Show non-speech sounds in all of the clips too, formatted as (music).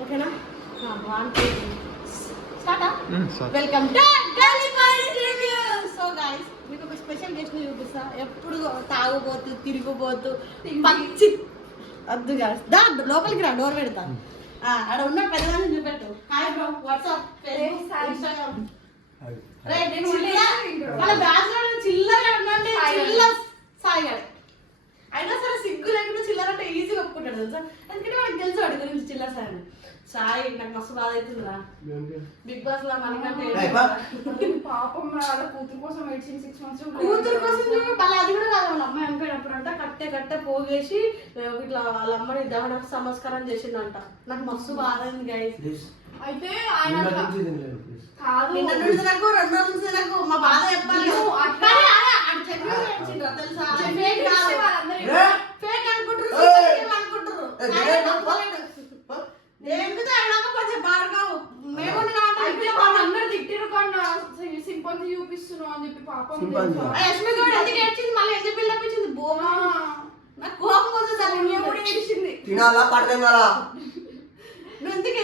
ఓకేనా. Welcome so guys మీకు ఒక స్పెషల్ గెస్ట్ని చూపిస్తా. ఎప్పుడు తాగుబోతు తిరిగిపోతూ పచ్చి వద్దు guys. దా లోపలికి రా డోర్ పెడతా. ఆ, ఆడ ఉన్న పెద్దదాన్ని చూపెట్టు. Hi bro WhatsApp Facebook Instagram రే నేను చిల్లర వాళ్ళ బ్యాచులర్ చిల్లర ఉండండి. చిల్లర సాయిగాడు అయినా సరే సిగ్గు లేకుండా చిల్లర అంటే ఈజీగా ఒప్పుకుంటాడు తెలుసా? ఎందుకంటే వాడికి తెలుసు వాడి గురించి చిల్లర సాయి. సాయి నాకు మస్తు బాధ అవుతుందిరా. బిగ్ బాస్లో మనకంటే. పాపం వాళ్ళ కూతురు కోసం వెయిట్ సిక్స్ మంత్స్ కూతురు కోసం మళ్ళీ అది కూడా కాదు వాళ్ళ అమ్మాయి చనిపోయినప్పుడు అంట కట్టే కట్టే పోగేసి ఇట్లా వాళ్ళ అమ్మని దహన సంస్కారం చేసిందంట నాకు మస్తు బాధ అయింది గైస్ అయితే ఆయన కాదు. నిన్న నుంచి నాకు రెండు రోజుల నుంచి నాకు మా బాధ చెప్పాలి. అట్లా- తెలుసా? ఫేక్ అనుకుంటారు అనుకుంటారు ఏ, ఆయన దేనికి? నమ్మలేడు. ఎందుకు ఆయన కొంచెం బాడుగావు మేము అయితే వాళ్ళందరూ తిట్టిరు కన్నా సింపతి చూపిస్తున్నావు అని చెప్పి పాపం సింపతి. తెలుసా? యశ్మి కూడా ఎందుకు ఏడ్చింది? మళ్ళీ ఎందుకు బిల్డప్ ఇచ్చింది బోమా? నాకు కోపం వస్తుంది సార్ సౌమ్య కూడా ఏడిచింది. తినాలా? పడలేం కదా? నువ్వు ఎందుకు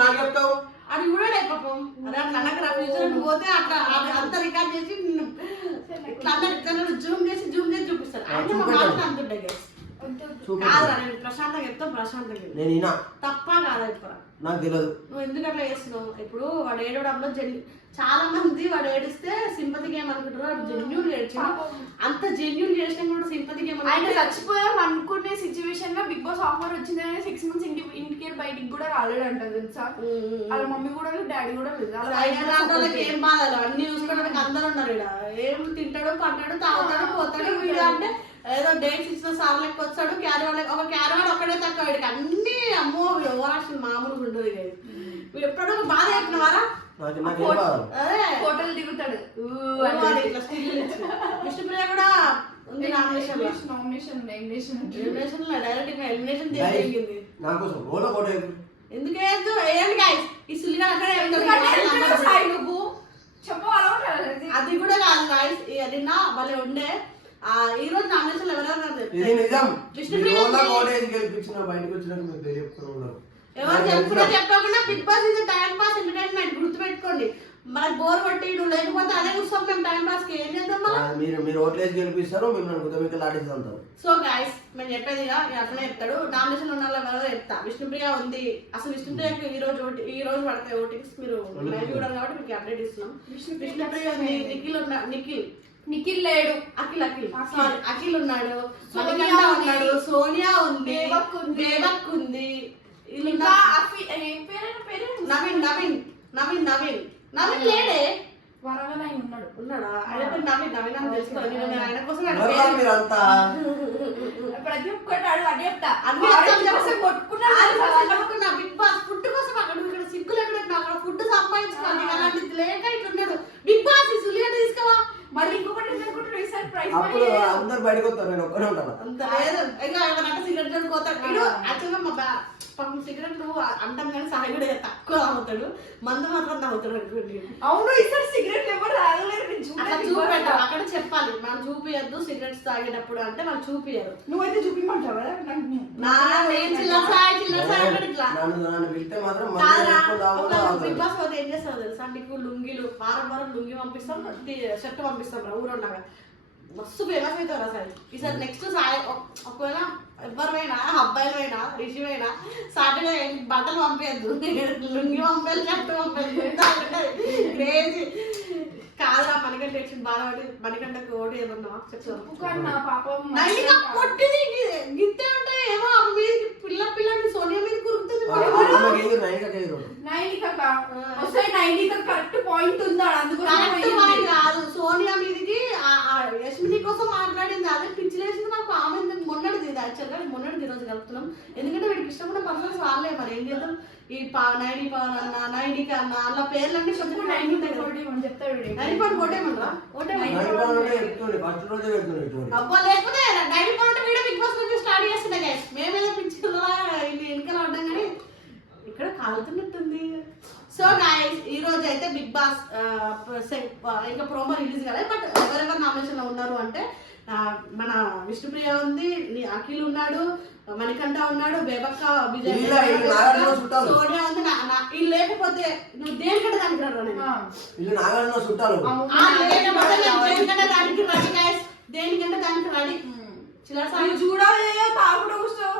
నాకు చెప్తావు? అది కూడా లేదు పాపం. అరే అట్లా అనకరా ఫ్యూచర్ నువ్వు పోతే అట్లా అది అంతా రికార్డ్ చేసి ఇట్లా అందరు జూమ్ చేసి జూమ్ చేసి చూపిస్తారు. అంటే మా. ప్రశాంతంగా చెప్తా ప్రశాంతంగా. నేను తప్ప కాదా ఇప్పుడు నాకు తెలియదు నువ్వు ఎందుకు అట్లా చేస్తున్నావు? ఇప్పుడు వాడు ఏడవడంలో జెన్ చాలా మంది వాడు ఏడిస్తే సింపతికి ఏమనుకుంటారు వాడు జెన్యున్ ఏడ్చాడు. పాపం. అంత జెన్యున్ చేసినా కూడా సింపతికి ఆయన ఏమనుకుంటారు చచ్చిపోయాం అనుకునే సిచ్యువేషన్లో బిగ్ బాస్ ఆఫర్ వచ్చిందని సిక్స్ మంత్స్ ఇంటి ఇంటికి బయటికి కూడా రాలేడంట తెలుసా? వాళ్ళ మమ్మీ కూడా డాడీ కూడా లేదు. ఏం బాధలు అన్ని చూసుకోవడానికి అందరు ఉన్నారు ఇక్కడ ఏం తింటాడు పంటాడు తాగుతాడు పోతాడు వీడు అంటే ఏదో డేట్స్ ఇచ్చిన సార్ లెక్క వచ్చాడు క్యారవాన్ ఒక క్యారవాన్ ఒక్కడే తక్కువ వీడికి అన్ని అమ్మో ఓవరాక్షన్ మామూలుగా guys. వీడు ఎప్పుడో ఒక బాధ చెప్పినవారా? ఫోటోలు దిగుతాడు. విష్ణుప్రియ కూడా ఉంది నామినేషన్ నామినేషన్ నామినేషన్ ఎలిమినేషన్లో డైరెక్ట్గా ఎలిమినేషన్ జరిగింది నా కోసం ఓల ఫోటో ఎందుకు వేయద్దు? వేయండి గాయస్ ఈ సుల్లిగా అక్కడే నువ్వు? చెప్పాలి అది కూడా కాదు గాయస్ నిన్న భలే ఉండే. ఆ ఈ రోజు ఎవరెవరు ఇది నిజం. విష్ణుప్రియ మీరు. కోటేజ్ గెలిపించిన బయటకు వచ్చినాక మీ పేరు చెప్తూ ఉన్నారు ఎవరు చెప్పుకున్నా. చెప్పకుండా బిగ్ బాస్ ఇది టైం పాస్ ఎంటర్టైన్మెంట్ గుర్తు పెట్టుకోండి మనకు బోర్ కొట్టి నువ్వు లేకపోతే అదే చూస్తాం మేము టైం పాస్కి ఏం చేద్దాం మీరు మీరు ఓట్లేసి గెలిపిస్తారు మిమ్మల్ని గుద్దమిక లాడిస్తూ ఉంటారు సో గాయస్ మేము చెప్పేది అట్లనే చెప్తాడు. నామినేషన్ ఉన్న వాళ్ళు చెప్తా. విష్ణుప్రియ ఉంది. అసలు విష్ణుప్రియకి ఈ రోజు ఓటి ఈ రోజు పడతాయి ఓటింగ్స్. మీరు లైవ్ చూడాలి కాబట్టి మీకు అప్డేట్ ఇస్తున్నాం. విష్ణుప్రియ ఉంది నిఖిల్ ఉన్న నిఖిల్. నిఖిల్ లేడు. అఖిల్ అఖిల్. సారీ అఖిల్ ఉన్నాడు. సోనియా మణికంఠ ఉంది. ఉన్నాడు. సోనియా ఉంది. దేవక్ ఉంది. దేవక్ ఉంది. వీళ్ళు ఇంకా ఉన్నారు. అఫి ఏం పేరు పేరు నవీన్ నవీన్. నవీన్ నవీన్. నవీన్ లేడే. వరవల్ ఆయన ఉన్నాడు? ఉన్నాడా ఆయన పేరు నవీన్. నవీన్ అని తెలుసుకో నేను నేను ఆయన కోసం మీరంతా? ప్రతి ఒక్కటి అదే చెప్తా. అన్ని కొట్టుకున్నాడు. బిగ్ బాస్ ఫుడ్ కోసం అక్కడ ఇక్కడ సిగ్గు లేకుండా అక్కడ ఫుడ్ సంపాదించుకోండి అలాంటిది లేక ఇట్లున్నాడు బిగ్ బాస్ ఈ సులిగా తీసుకోవా మళ్ళీ ఇంకొకటి ఏంటనుకుంటారు ఈసారి ప్రైజ్ అప్పుడు అందరు బయటకు వస్తారు నేను ఒక్కనే ఉంటాను? అంత లేదు. ఇంకా ఏమన్నా సిగరెట్ వీడు యాక్చువల్గా మా బ్యా పాపం సిగరెట్లు అంటాం కానీ తక్కువ తాగుతాడు. మందు మాత్రం తాగుతాడు అవును సిగరెట్ ఎవరు తాగలేరు చూపెట్టాలి అక్కడ చెప్పాలి. మనం చూపియద్దు సిగరెట్స్ తాగేటప్పుడు అంటే వాళ్ళు చూపియరు. నువ్వైతే. బిగ్ బాస్ పోతే ఏం చేస్తావు తెలుసా? నీకు లుంగిలు వారం వారం లుంగి పంపిస్తాం షర్ట్ పంపిస్తాం రా ఊరున్నాగా మస్తు ఫేమస్ అవుతారు అసలు. ఈసారి నెక్స్ట్ సాయి ఒ- ఒకవేళ ఎవరిమైనా అబ్బాయిలైనా రిషిమైనా సాటర్డే బట్టలు పంపేయద్దు లుంగి పంపేది షర్ట్ పంపేది క్రేజీ (laughs) కాదురా మణికంట ఎక్షన్ బాధపడి మణికంటకు ఓడి ఏమన్నా చెప్తాను గి- గిత్తే ఉంటే ఏమో ఆమె మీదకి పిల్ల పిల్లని సోనియా మీద కురుకుతుంది నైన్కి కరెక్ట్ పాయింట్ ఉందా. పాయింట్ కాదు. సోనియా మీదకి యశ్మిని కోసం మాట్లాడింది అదే పిచ్చి లేచింది నాకు ఆమె ఎందుకు? మొన్నటిది ఇది యాక్చువల్గా మొన్నటిది ఈరోజు కలుపుతున్నాం. ఎందుకంటే వీడికి ఇష్టమైన పర్సన్స్ వాళ్ళే మరి. ఏం చేద్దాం? ఈ పా నైని పవన్ అన్న నైనిక అన్న అలా పేర్లన్నీ కొంచెం నైన్ ఉంటాయి చెప్తాడు వీడు. నైని పవన్ రోజే. అబ్బా లేకపోతే nine point video Bigg Boss గురించి స్టార్ట్ చేస్తున్నా గైస్ మేమేదో ఇది వెనకాల పడ్డాం కానీ ఇక్కడ కాలుతున్నట్టుంది. సో గాయస్ ఈ రోజు అయితే బిగ్ బాస్ ఇంకా ప్రోమో రిలీజ్ కాలేదు. బట్ ఎవరెవరు నామినేషన్లో ఉన్నారు అంటే మన విష్ణుప్రియ ఉంది ని- అఖిల్ ఉన్నాడు మణికంఠ ఉన్నాడు బేబక్క విజయ్. సోనియా ఉంది నా- నా- వీళ్ళు లేకపోతే నువ్వు దేనికంటే దానికి. దేనికంటే దానికి రెడీ. దేనికంటే దానికి రెడీ చిల్లర చూడాలి తాగుడు కూర్చో.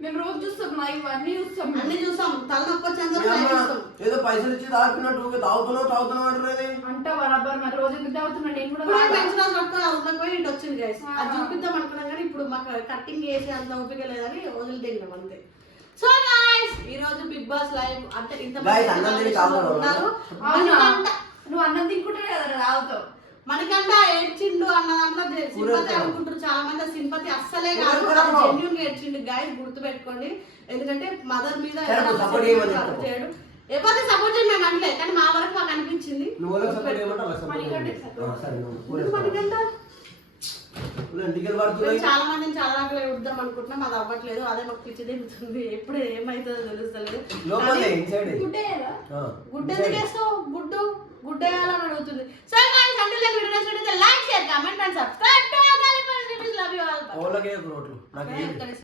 మేము రోజు చూస్తాం నా ఇవన్నీ చూస్తాం. అన్ని చూసాం తలనొప్పి వచ్చేంత మీ అమ్మ చూస్తాం. ఏదో పైసలు ఇచ్చి తాగుతున్నట్టు ఊరికే తాగుతున్నావు తాగుతున్నావు అంటారు. అంటే బరాబర్ మరి రోజు ఎందుకు తాగుతున్నా నేను కూడా. టెన్షన్ అవుట్లోకి పోయి ఇటు వచ్చింది గైస్ ఆ. అది చూపిద్దాం అనుకున్నాం కానీ ఇప్పుడు మాకు కట్టింగ్ చేసి అంత ఓపిక లేదని వదిలిదిగినాం అంతే. సో గాయ్స్ ఈ రోజు బిగ్ బాస్ లైవ్ అంటే ఇంత. ఉన్నారు. నువ్వు అన్నం తింటుంటే కదా తాగుతావు. మనకంట ఏడ్చిండు అన్న దాంట్లో సింపతి. అనుకుంటారు చాలా మంది సింపతి అస్సలే కాదు. జెన్యున్గా ఏడ్చిండు. గాయస్ గుర్తు పెట్టుకోండి ఎందుకంటే మదర్ మీద ఎవరైనా. చేయడు. సపోర్ట్ చేయడం మేము అనలే కానీ మా వరకు మాకు అనిపించింది. చాలా మందిని చాలా రకాలు ఉద్దాం అనుకుంటున్నాం. అది అవ్వట్లేదు. అదే మాకు పిచ్చి దిగుతుంది ఎప్పుడు ఏమైతుందో తెలుస్తలేదు. గుడ్డే గుడ్డు ఎందుకు వేస్తావు? గుడ్డు. గుడ్డు వేయాలని అడుగుతుంది. సరే గాయ్స్ అంటే నేను వీడియో నచ్చినట్లయితే like share comment and subscribe. To love you all నాకు